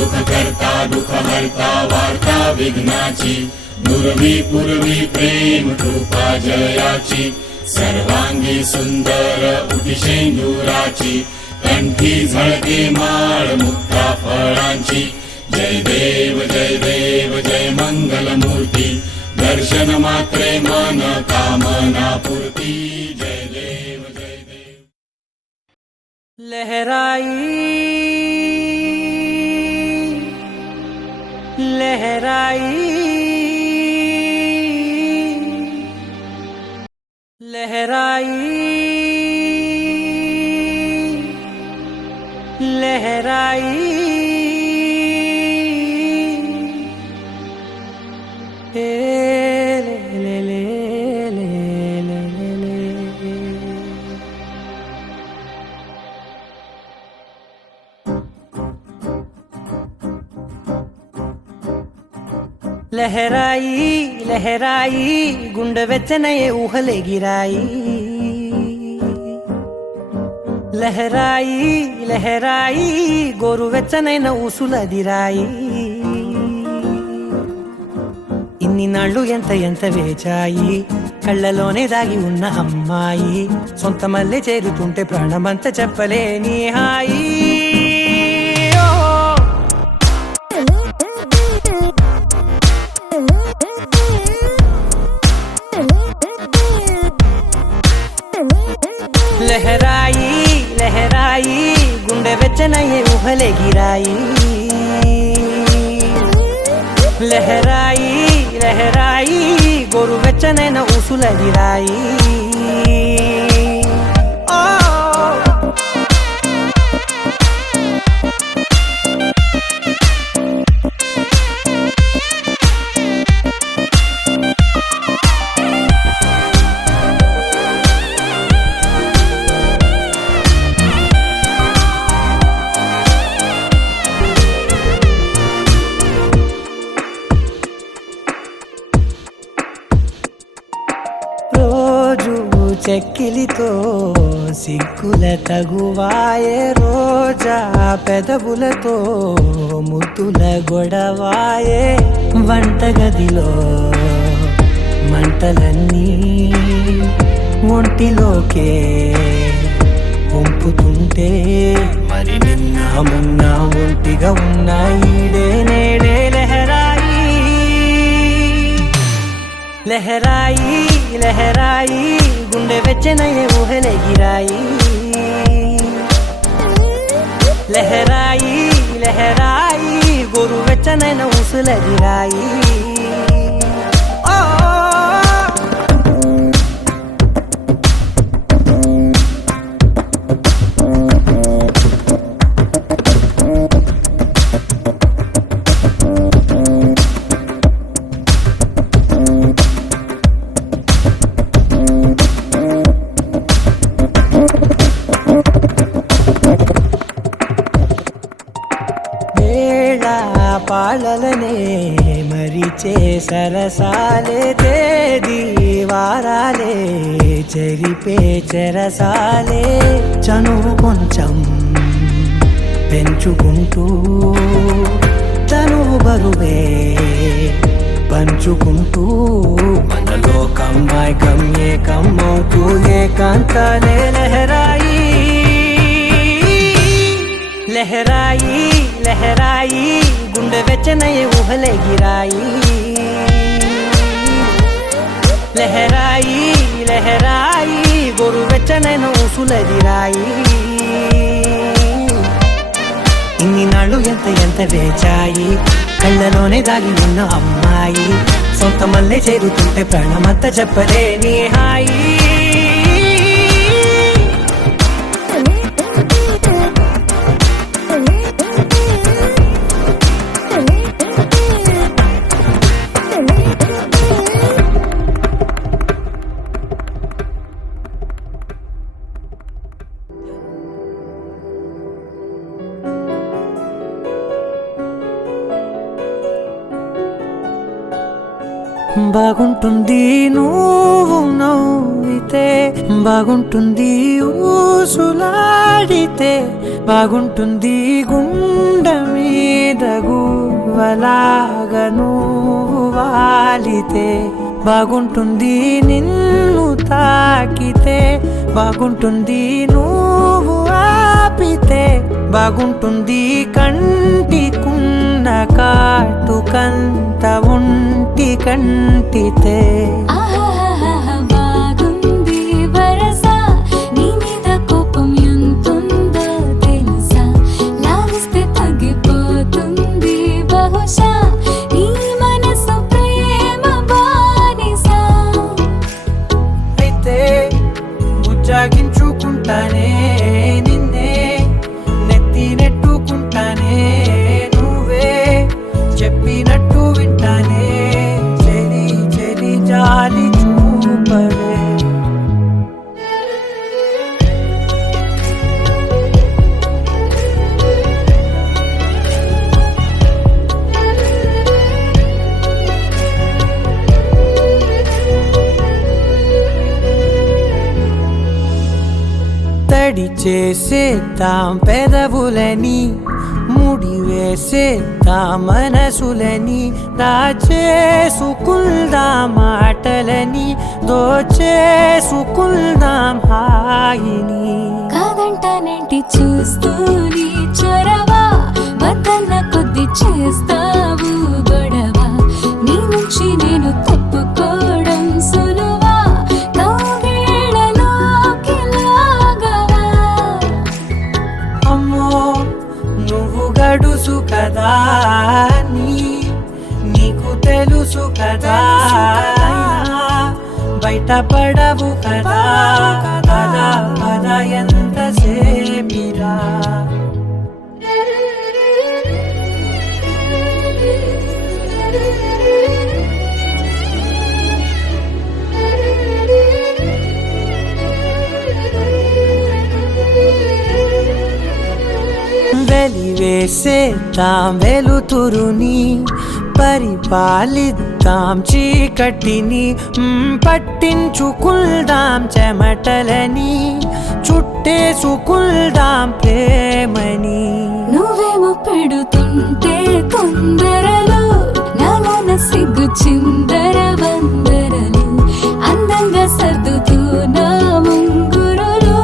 सुखकर्ता दुःखहर्ता वार्ता विघ्नाची नुरवी पुरवी प्रेम कृपा जयाची सर्वांगी सुंदर उटिशेंदुराची कंठी झळके माळ मुक्ता फळांची जय देव जय मंगलमूर्ती दर्शन मात्रे मन कामना पूर्ती जय देव लहराई लहराई लहराई लहराई ले ले ले ले ले ले लहराई लहराई गुंड वेचनये ऊहले गिराई लहराई लहराई गोरु వెచ్చనైన ఊసులదిరాయి ఇన్ని నాళ్ళు ఎంత ఎంత వేచాయి కళ్ళలోనే దాగి ఉన్న అమ్మాయి సొంత మల్లె చేరుతుంటే ప్రాణమంత చెప్పలేని హాయి लहराई लहराई गुंडे वेचनये ऊहले गिराई लहराई लहराई गोरु वेचनैन ऊसुलदिराई చెక్కిలితో సిగ్గుల తగువాయే రోజా పెదవులతో ముద్దుల గొడవాయే వంటగదిలో మంటలన్నీ ఒంటిలోకే వంపుతుంటే మరి నిన్న మొన్న ఒంటిగా ఉన్న ఈడే నేడే లహరాయి లహరాయి లహరాయి గుండె వెచ్చనయ్యే ఊహలే గిరాయి లహరాయి లహరాయి గోరు వెచ్చనైన ఊసులదిరాయి పాలలనే మరిచే సరసాలే తేదీ వారాలే చెరిపే చెరసాలే చనువు కొంచెం పెంచుకుంటూ చనువు బరువే పంచుకుంటూ మనలో కమ్మాయి కమ్మే కమ్మవుతూ ఏకాంతాలే లహరాయి లహరాయి లహరాయి గుండె వెచ్చనయ్యే ఊహలే గిరాయి లహరాయి లహరాయి గోరు వెచ్చనైన ఊసులదిరాయి ఇన్ని నాళ్ళు ఎంత ఎంత వేచాయి కళ్ళలోనే దాగి ఉన్న అమ్మాయి సొంత మల్లె చేరుతుంటే ప్రాణమంతా చెప్పలేని హాయి బాగుంటుంది నువ్వు నవ్వితే బాగుంటుంది ఊసులాడితే బాగుంటుంది గుండె మీద గువ్వలాగా నువ్వు వాలితే బాగుంటుంది, నిన్ను తాకితే బాగుంటుంది, నువ్వు ఆపితే బాగుంటుంది, కంటికున్న కాటుకంత ఒంటి కంటితే బాగుంది వరస, నీ మీద కోపం ఎంతుందో తెలుసా, లాగిస్తే తగ్గిపోతుంది బహుశా నీ మనసు ప్రేమ బానిసా. అయితే ముజ్జాగించుకుంటానే నిన్నే, నెత్తి నెట్టుకుంటానే, నువ్వే చెప్పినట్టు వింటానే, చెలి చెలి జాలి చూపవే. తడి చేసేద్దాం పెదవులని, ముడి వేసేద్దాం మనసులని, దాచేసుకుందాం మాటలని, దోచేసుకుందాం హాయిని. కాదంటానేంటి చూస్తూని చొరవ, వద్దన్న కొద్ది చేస్తావు గొడవ, నీ నుంచి నేను తప్పుకోవడం సులువా, కౌగిళ్ళలోకి లాగవా. అమ్మో నువ్వు గడుసు కదా, నీకు తెలుసు కదా, బయట పడవు కదా, పద పద ఎంతసేపిరా. వెలివేసేద్దాం వెలుతురుని, పరిపాలిద్దాం చీకటిని, పట్టించుకుందాం చెమటలని, చుట్టేసుకుందాం ప్రేమని. నువ్వేమో పెడుతుంటే తొందరలు, నాలోన సిగ్గు చిందర వందరలు, అందంగా సర్దుతూ నా ముంగురులు,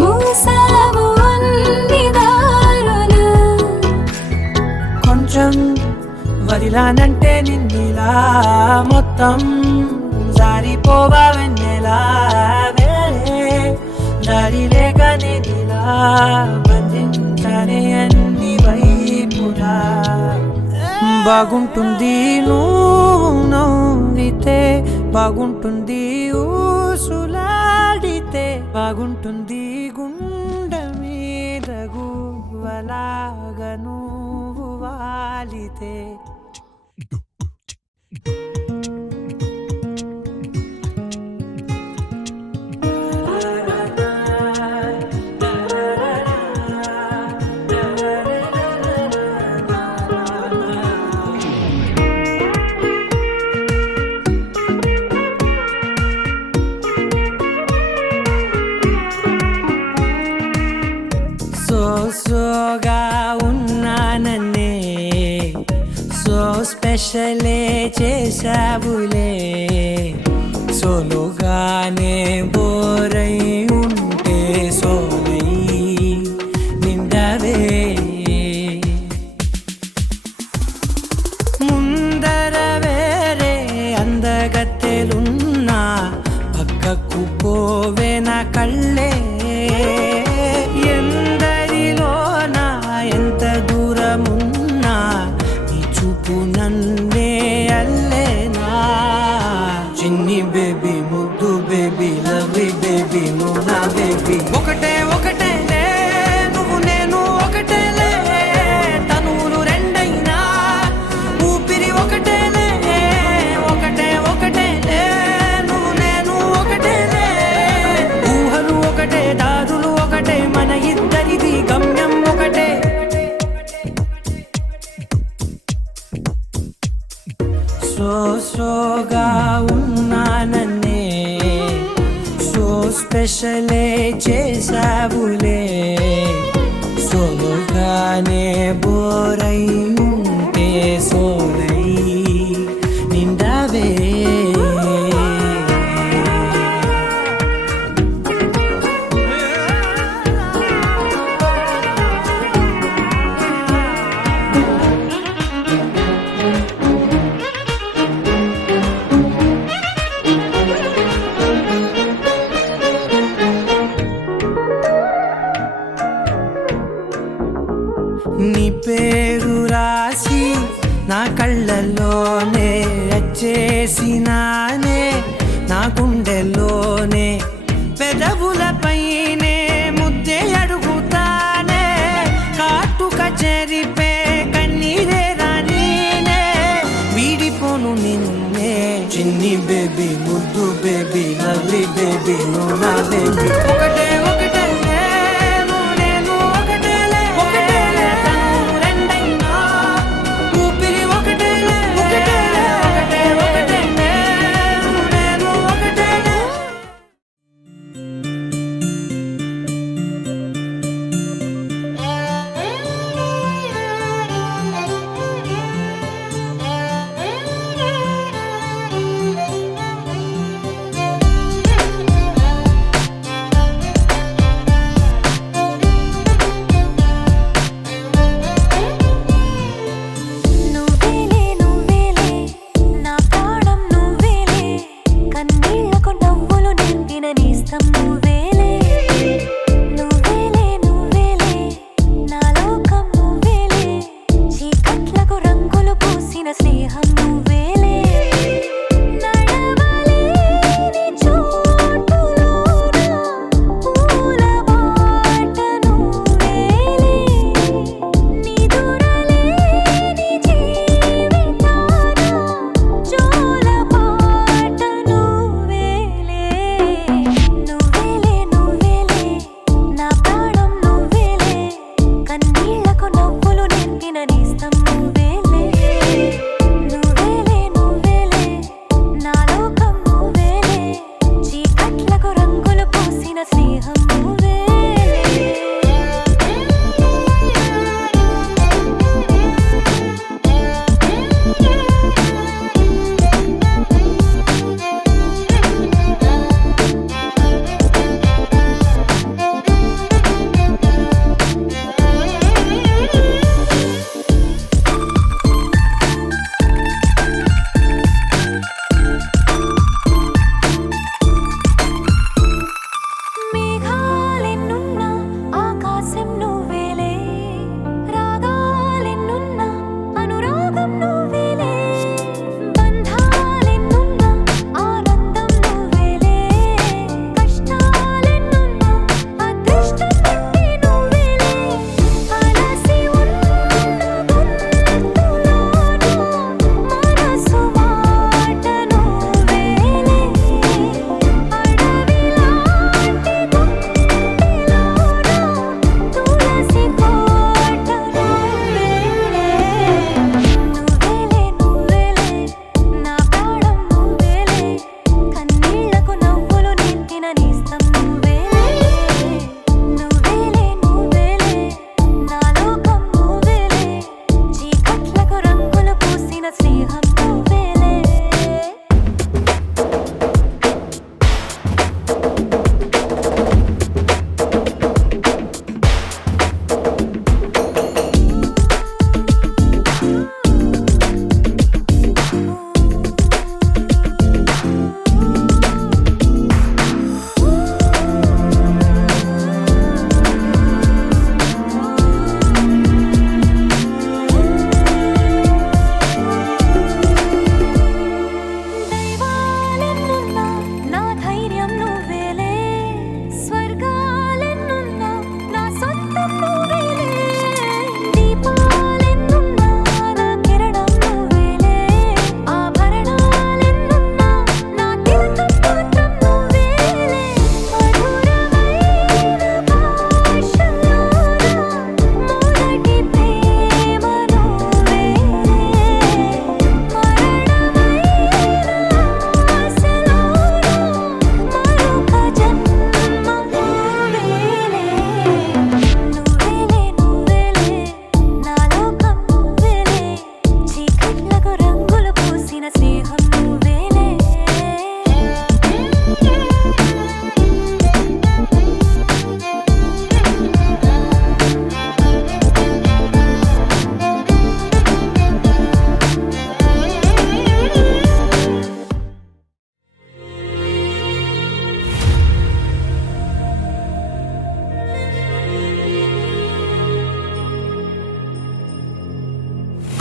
మూసావు అన్ని దారులు. కొంచెం వదిలానంటే నిన్నిలా, మొత్తం జారిపోవా వెన్నెలా, వేరే దారి లేక నేనిలా బంధించనే అన్ని వైపులా. బాగుంటుంది నువ్వు నవ్వితే, బాగుంటుంది ఊసులాడితే, బాగుంటుంది గుండె మీద గువ్వలాగా నువ్వు వాలితే. సోగా ఉన్నానన్నే, సో స్పెషలే చేసావులే, సోలోగానే బోరై ఉంటే సోలై నిండవే. ముందర వేరే అందగత్తెలున్నా, పక్కకు పోవే నా కళ్ళే, ఎందరిలోనా ఎంత దూరమున్నా, నీ చూపు నన్నే అల్లేనా. చిన్ని బేబీ, ముద్దు బేబీ, లవ్లీ బేబీ, నువ్వు నా బేబీ. ఒకటే ఒకటేలే నువ్వు నేను ఒకటేలే, తనువులు రెండైనా ఊపిరి ఒకటేలే, ఒకటే ఒకటేలే నువ్వు నేను ఒకటేలే, ఊహలు ఒకటే దారులు ఒకటే, మన ఇద్దరిది గమ్యం ఒకటే. సోగా ఉన్నానన్నే, సో స్పెషలే చేసావులే, సోలోగానే బోరై ఉంటే సో పేరు రాసి నా కళ్ళల్లోనే వచ్చేసినానే, నా గుండెల్లోనే పెదవులపైనే ముద్దే అడుగుతానే, కాటుక చెరిపే కన్నీరే రానీనే, వీడిపోను నిన్నే చిన్ని బేబీ, ముద్దు బేబీ, లవ్లీ బేబీ, నువ్వు నా బేబీ. ఒకటే ఒకటే నేను, నేను ఒకటేలే, ఒకటేలే తను రెండైనా, ఊపిరి ఒకటేలే, ఒకటేలే, ఒకటే ఒకటే నేను, నేను ఒకటేలే.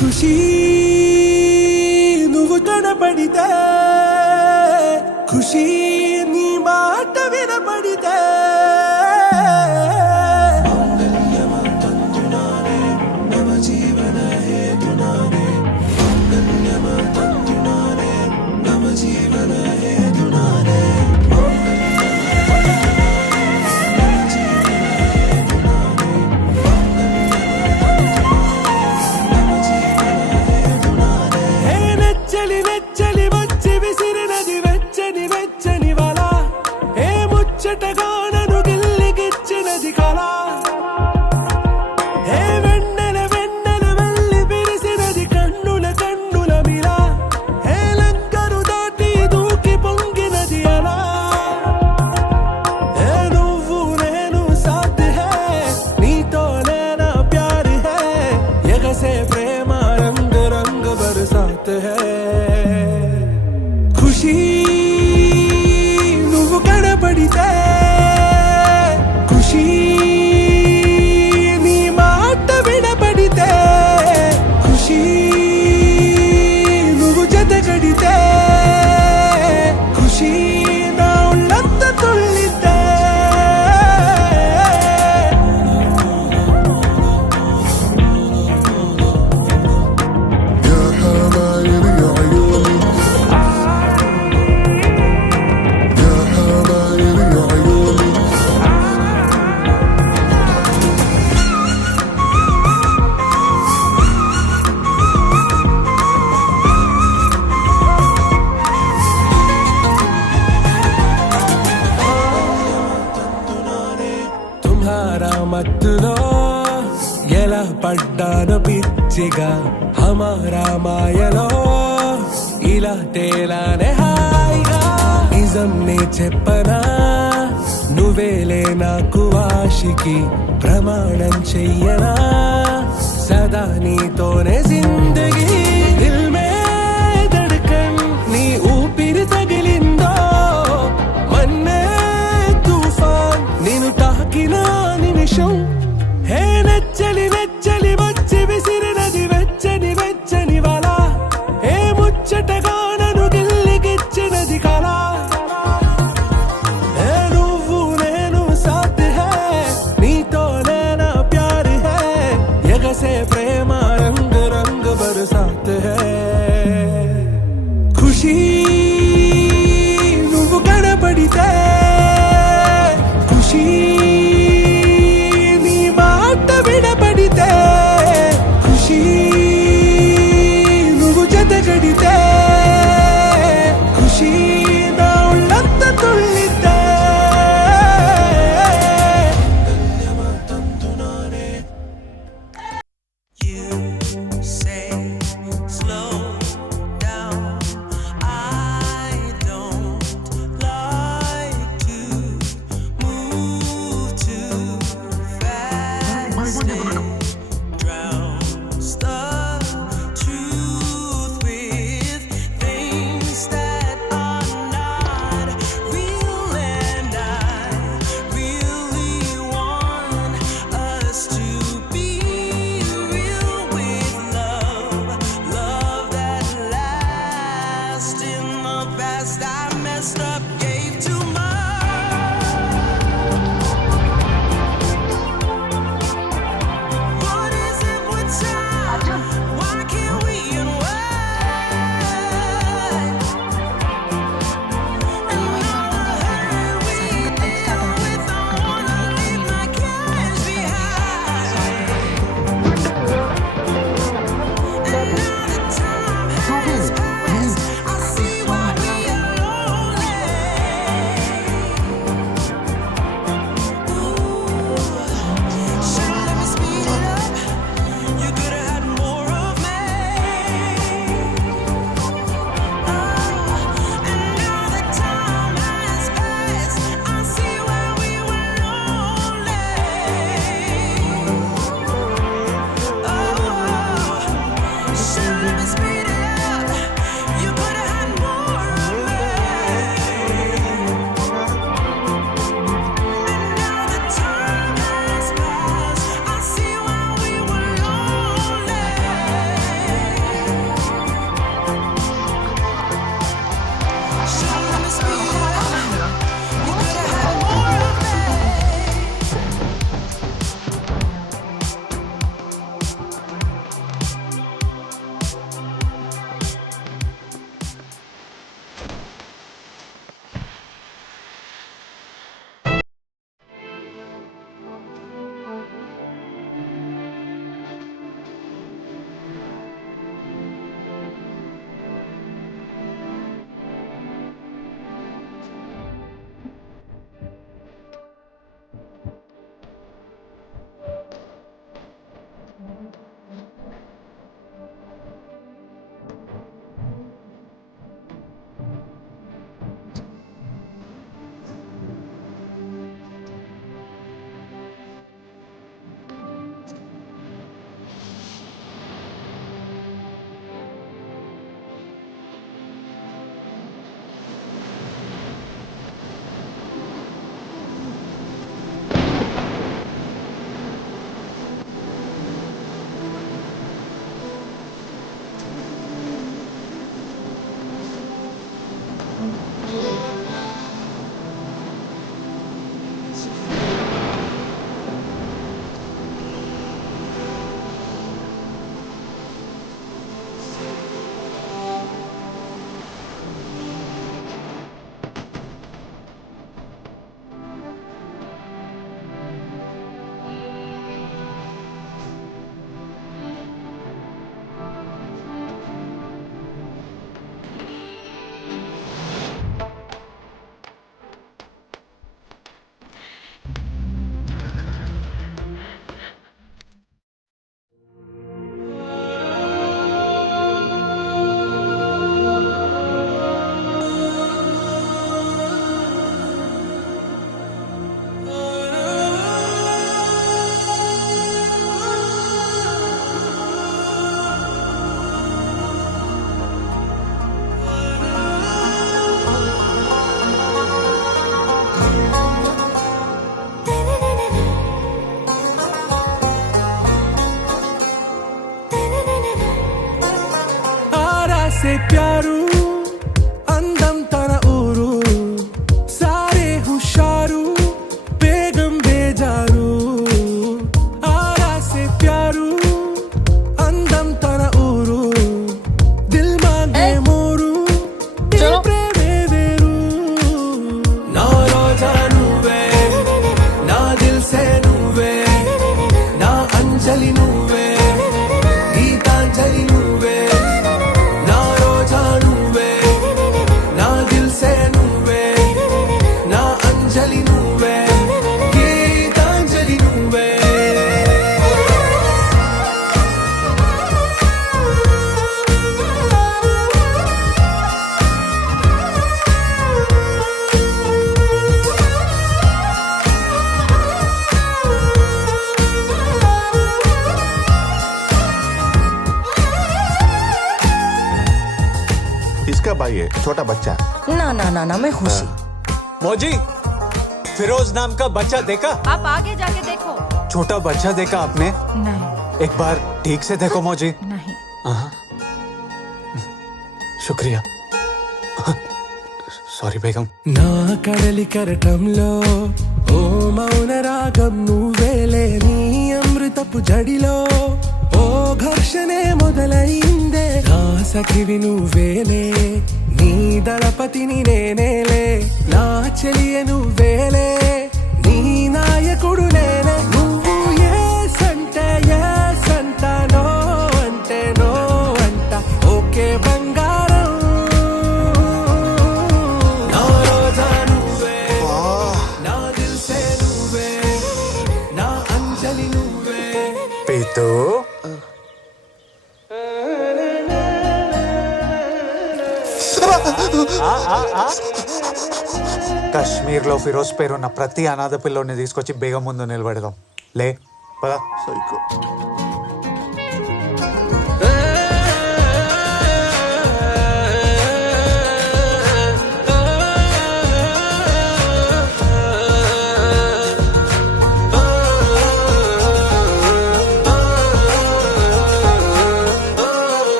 ఖుషి నువ్వు కనపడితే ఖుషి నీ మాట వినపడితే నెచ్చలి వచ్చి విసిరినది వెచ్చని వెచ్చని వల ఏ ముచ్చటగా నన్ను గిల్లిగిచ్చినది కళ ఏ వెన్నెల వెళ్ళి విరిసినది కన్నుల మిల ఏ లంకరు దాటి దూకి పొంగినది అలా ఏ నువ్వు నేను సాథ్ హై నీతో లేనా ప్యార్ హై ఎగసే ప్రేమ రంగ్ రంగ్ బరసాత్ హై ఖుషి నువ్వు కనపడితే ఖుషి నీ మాట వినపడితే ఖుషి నువ్వు జతగడితే ఖుషి నా ఉళ్ళంత తుళ్ళితే يا حبايب يا عيوني يا حبايب يا عيوني తుమ్హారా మత్తులో ఎలా పడ్డాను పిచ్చిగా హమారా మాయలో ఇలా తేలానే హాయిగా నిజం నే చెప్పనా నువ్వేలే నాకు ఆశికి ప్రమాణం చెయ్యనా సదా నీతోనే జిందగీ దిల్ మే ధడ్కన్ నీ ఊపిరి తగిలిందో మన్నే తుఫాన్ నేను తాకిన నిమిషం హే నెచ్చలి వచ్చి విసిరినది వెచ్చని వెచ్చని వల ఏ ముచ్చటగా నన్ను గిల్లిగిచ్చినది కళ ఏ నువ్వు నేను సాథ్ హై నీతో లేనా ప్యార్ హై ఎగసే ప్రేమ రంగ్ రంగ్ బరసాత్ హై ఖుషి నువ్వు కనపడితే ఖుషి నీ మాట వినపడితే ఖుషి నువ్వు జతగడితే ఖుషి నా ఉళ్ళంత తుళ్ళితే You से प्यारू అందం తన ఊరు సారే హుషారు బేగం బేజారు ఆరా से प्यारू అందం తన ఊరు దిల్ మాంగే మోరు ఈ ప్రేమే వేరు నా రోజా నువ్వే నా దిల్ సే నువ్వే నా అంజలి నువ్వే గీతాంజలి నువ్వే నా రోజా నువ్వే నా దిల్ సే నువ్వే నా అంజలి నువ్వే గీతాంజలి నువ్వే इसका भाई है छोटा बच्चा। ना ना ना ना मैं खुशी मौजी फिरोज नाम का बच्चा देखा? आप आगे जाके देखो। छोटा बच्चा देखा आपने? नहीं एक बार ठीक से देखो मौजी। नहीं। शुक्रिया। सॉरी बेगम। నా కడలి కరటంలో ఓ మౌన రాగం నువ్వేలే నీ అమృతపు జడిలో ఓ ఘర్షణే మొదలైందే నా సఖివి నువ్వేలే నీ దళపతిని నేనేలే నా చెలియ నువ్వేలే నీ నాయకుడు నేనే నువ్వు ఏ సంట నో అంటే నో అంట ఓకే బంగారం నా రోజా నువ్వే నా దిల్ సే నువ్వే నా అంజలి నువ్వే पीतू కాశ్మీర్లో ఫిరోజ్ పేరున్న ప్రతి అనాథ పిల్లోని తీసుకొచ్చి బేగం ముందు నిలబెడదాం లే పద सही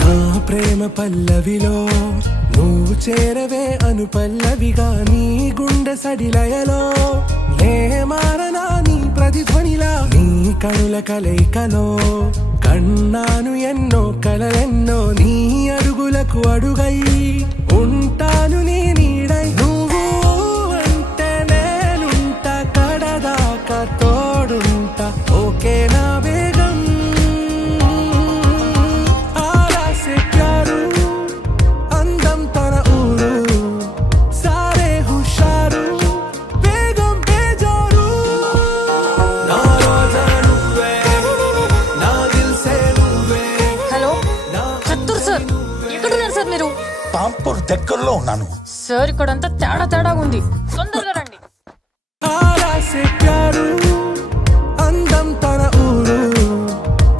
నా ప్రేమ పల్లవిలో నువ్వు చేరవే అను పల్లవిగా నీ గుండె సడిలయలో నే మారనా నీ ప్రతిధ్వనిలా నీ కనుల కలయికలో కన్నాను ఎన్నో కలలెన్నో నీ అడుగులకు అడుగై ఉంటాను నీ నీడై నువ్వు అంటే నేనుంట కడదాకా తోడుంట ఓకే నా బేగం ఆరా से प्यारू అందం తన ఊరు సారే హుషారు బేగం బేజారు నా రోజా నువ్వే నా దిల్ సే నువ్వే హలో చత్తూర్ సార్ ఎక్కడున్నారు సార్ మీరు? పాంపూర్ దగ్గరలో ఉన్నాను. సార్ ఇక్కడంతా తేడా తేడాగా ఉంది, తొందరగా రండి. ఆరా से प्यारू అందం తన ఊరు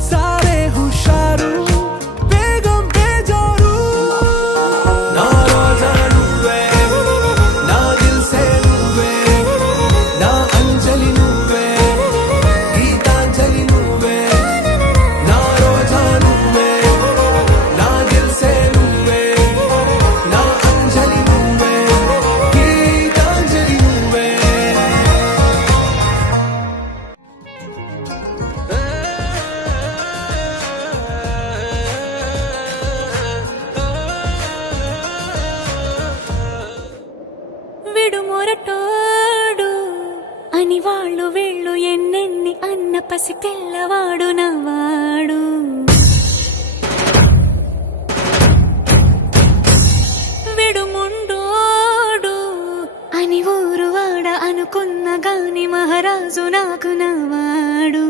సారే హుషారు బేగం బేజారు నా రోజా నువ్వే నా దిల్ సే నువ్వే నా అంజలి నువ్వే గీతాంజలి నువ్వే నా రోజా నువ్వే నా దిల్ సే నువ్వే నా అంజలి నువ్వే గీతాంజలి నువ్వే విడుమొరటోడు అని వాళ్ళు వీళ్ళు ఎన్నెన్ని అన్న పసి పిల్లవాడు నవ్వాడు విడుముండోడు అని ఊరు వాడ అనుకున్న గాని మహారాజు నాకు నవ్వాడు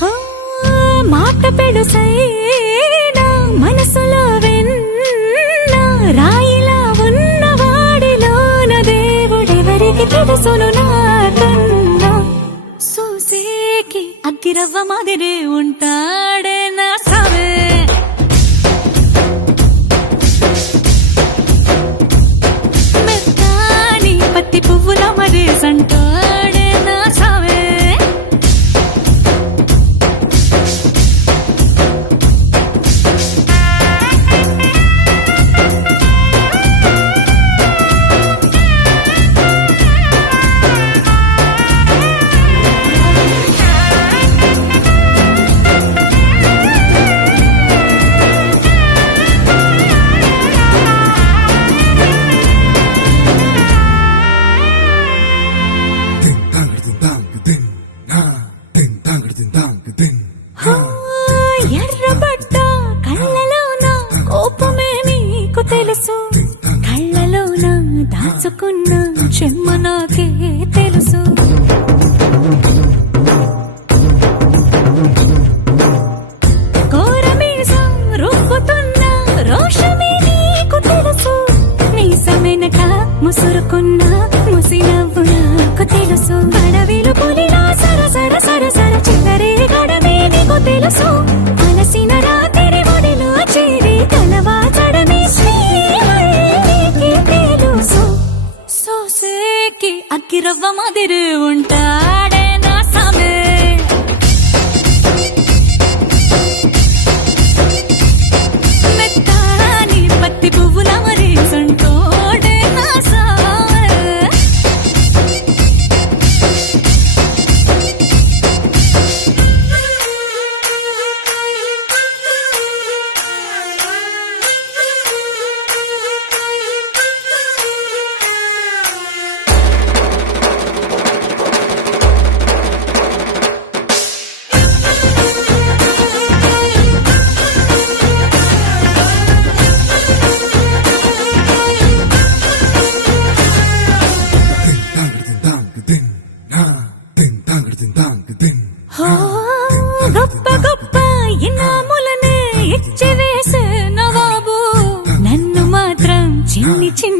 ఆ, మాట పెడుసైనా మనసులో వెన్న రాయిలా ఉన్నవాడిలోన దేవుడెవరికి తెలుసును నాకన్నా చూసేకి అగ్గిరవ్వ మాదిరే ఉంటాడే నా సావే మెత్తాని పత్తి పువ్వుల మరేసంటాడే నా సావే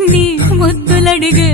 నీ ముద్దులడిగే